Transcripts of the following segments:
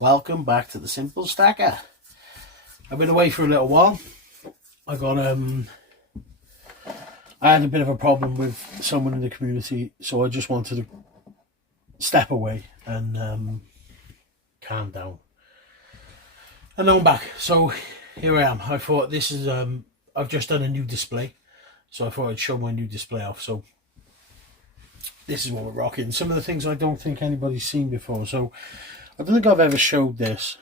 Welcome back to the Simple Stacker. I've been away for a little while. I had a bit of a problem with someone in the community, so I just wanted to step away and calm down. And now I'm back. So here I am. I thought this is I've just done a new display, so I thought I'd show my new display off. So this is what we're rocking. Some of the things I don't think anybody's seen before. So I don't think I've ever showed this.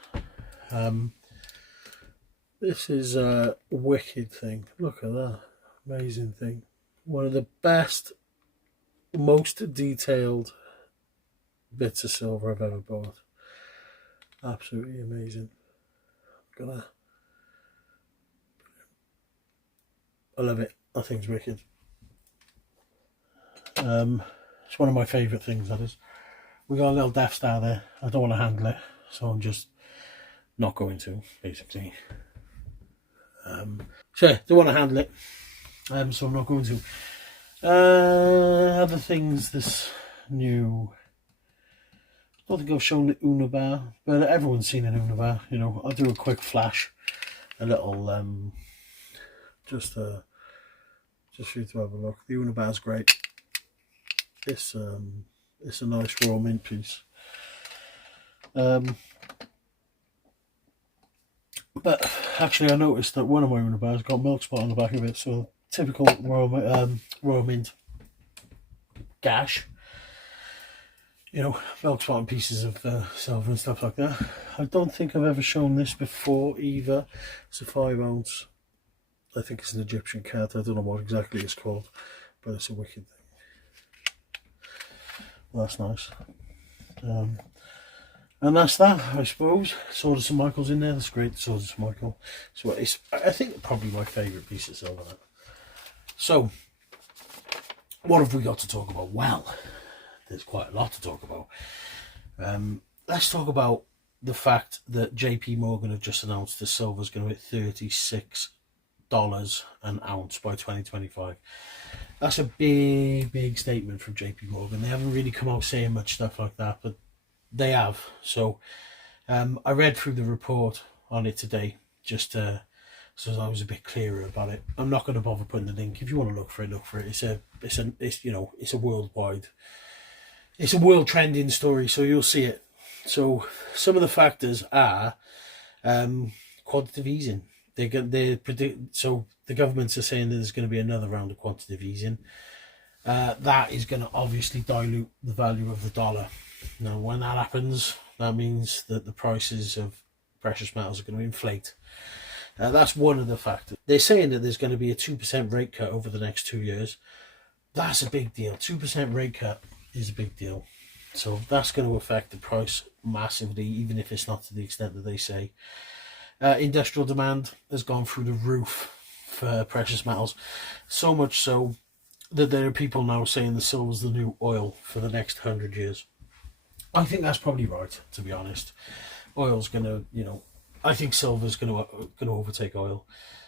This is a wicked thing. Look at that. Amazing thing. One of the best, most detailed bits of silver I've ever bought. Absolutely amazing. Look at that. I love it. That thing's wicked. It's one of my favourite things, that is. We got a little Death Star there. I don't want to handle it, so I'm just not going to, basically. So yeah, don't want to handle it, so I'm not going to. Other things, this new... I don't think I've shown the Uniball, but everyone's seen an Uniball. You know, I'll do a quick flash, a little, just for you to have a look. The Uniball's great. It's a nice raw mint piece. But actually, I noticed that one of my Uniballs got milk spot on the back of it. So typical raw mint gash. You know, milk spot and pieces of silver and stuff like that. I don't think I've ever shown this before either. It's a 5 ounce. I think it's an Egyptian cat. I don't know what exactly it's called, but it's a wicked thing. Well, that's nice. And that's that, I suppose. Sword of St Michael's in there. That's great, Sword of St Michael. So it's, I think, probably my favourite piece of silver. So, what have we got to talk about? Well, there's quite a lot to talk about. Let's talk about the fact that JP Morgan have just announced the silver's going to hit $36 an ounce by 2025. That's a big statement from JP Morgan. They haven't really come out saying much stuff like that, but they have. So I read through the report on it today, just so I was a bit clearer about it. I'm not going to bother putting the link. If you want to look for it, look for it. It's a worldwide, it's a world trending story, so you'll see it. So some of the factors are quantitative easing. They predict, so the governments are saying that there's going to be another round of quantitative easing. That is going to obviously dilute the value of the dollar. Now, when that happens, that means that the prices of precious metals are going to inflate. That's one of the factors. They're saying that there's going to be a 2% rate cut over the next 2 years. That's a big deal. 2% rate cut is a big deal. So that's going to affect the price massively, even if it's not to the extent that they say. Industrial demand has gone through the roof for precious metals, so much so that there are people now saying the silver's the new oil for the next 100 years. I think that's probably right, to be honest. Oil's gonna, I think silver's gonna overtake oil,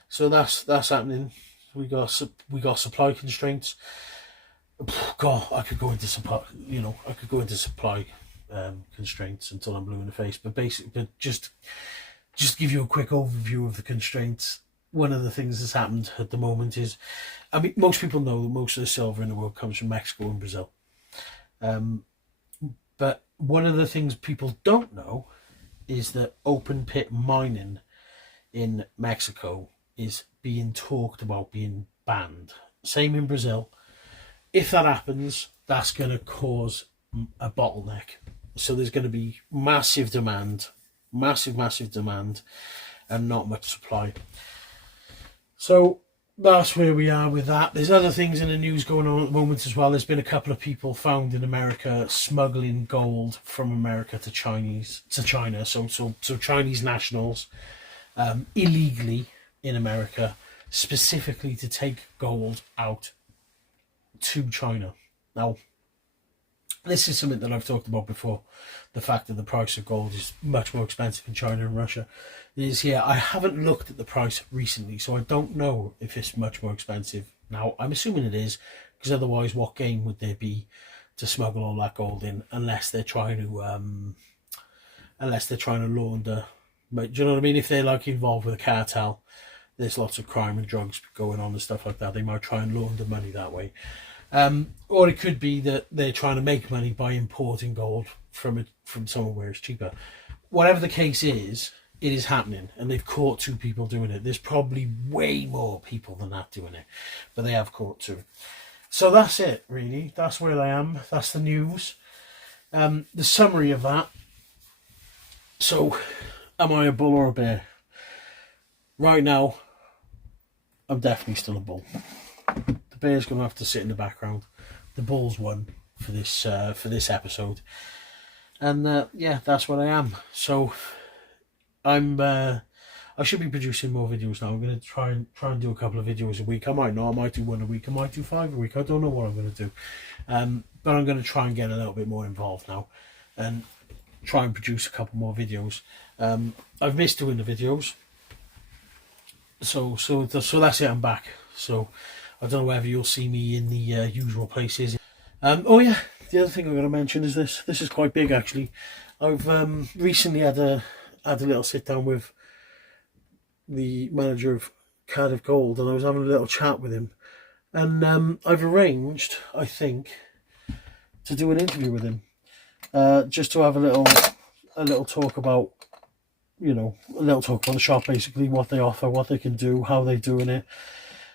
so that's happening. We got supply constraints. God, I could go into supply, constraints until I'm blue in the face. But just give you a quick overview of the constraints. One of the things that's happened at the moment is, I mean, most people know that most of the silver in the world comes from Mexico and Brazil. But one of the things people don't know is that open pit mining in Mexico is being talked about being banned. Same in Brazil. If that happens, that's going to cause a bottleneck. So there's going to be massive demand, massive demand, and not much supply. So that's where we are with that. There's other things in the news going on at the moment as well. There's been a couple of people found in America smuggling gold from America to China. So Chinese nationals illegally in America, specifically to take gold out to China. Now, this is something that I've talked about before. The fact that the price of gold is much more expensive in China and Russia is here. I haven't looked at the price recently, so I don't know if it's much more expensive Now, I'm assuming it is, because otherwise what game would there be to smuggle all that gold in, unless they're trying to launder. But do you know what I mean? If they're like involved with a cartel, there's lots of crime and drugs going on and stuff like that. They might try and launder money that way. Or it could be that they're trying to make money by importing gold from somewhere where it's cheaper. Whatever the case is, it is happening, and they've caught 2 people doing it. There's probably way more people than that doing it, but they have caught 2. So that's it, really. That's where I am. That's the news. The summary of that. So, am I a bull or a bear? Right now, I'm definitely still a bull. The bear's going to have to sit in the background. The bull's won for this episode, and yeah, that's what I am. So, I should be producing more videos now. I'm going to try and do a couple of videos a week. I might not. I might do 1 a week. I might do 5 a week. I don't know what I'm going to do, but I'm going to try and get a little bit more involved now, and try and produce a couple more videos. I've missed doing the videos, so that's it. I'm back. So I don't know whether you'll see me in the usual places. Oh yeah, the other thing I'm going to mention is this. This is quite big actually. I've recently had a little sit down with the manager of Cardiff Gold, and I was having a little chat with him, and I've arranged, I think, to do an interview with him. Just to have a little talk about, a little talk about the shop, basically, what they offer, what they can do, how they're doing it,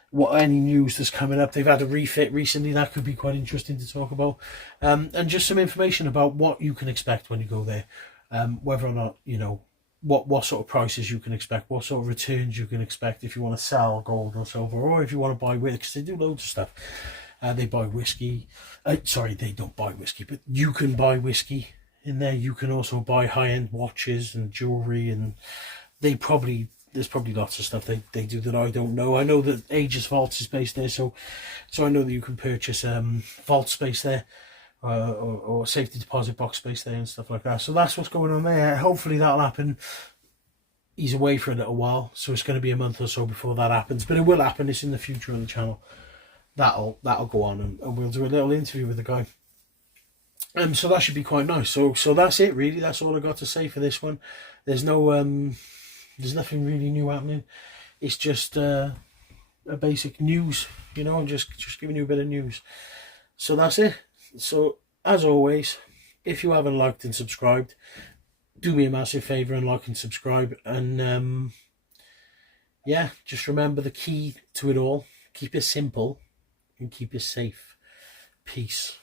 what any news that's coming up. They've had a refit recently, that could be quite interesting to talk about, and just some information about what you can expect when you go there, whether or not, what sort of prices you can expect, what sort of returns you can expect if you want to sell gold or silver, or if you want to buy whiskey, because they do loads of stuff. They buy whiskey. Sorry, they don't buy whiskey, but you can buy whiskey in there. You can also buy high-end watches and jewellery, and there's probably lots of stuff they do that I don't know. I know that Aegis Vault is based there, so I know that you can purchase vault space there, or safety deposit box space there and stuff like that. So that's what's going on there. Hopefully that'll happen. He's away for a little while, so it's going to be a month or so before that happens, but it will happen. It's in the future on the channel. That'll go on, and we'll do a little interview with the guy. So that should be quite nice. So that's it really. That's all I got to say for this one. There's nothing really new happening. It's just a basic news, just giving you a bit of news. So that's it. So as always, if you haven't liked and subscribed, do me a massive favour and like and subscribe. And yeah, just remember the key to it all: keep it simple and keep it safe. Peace.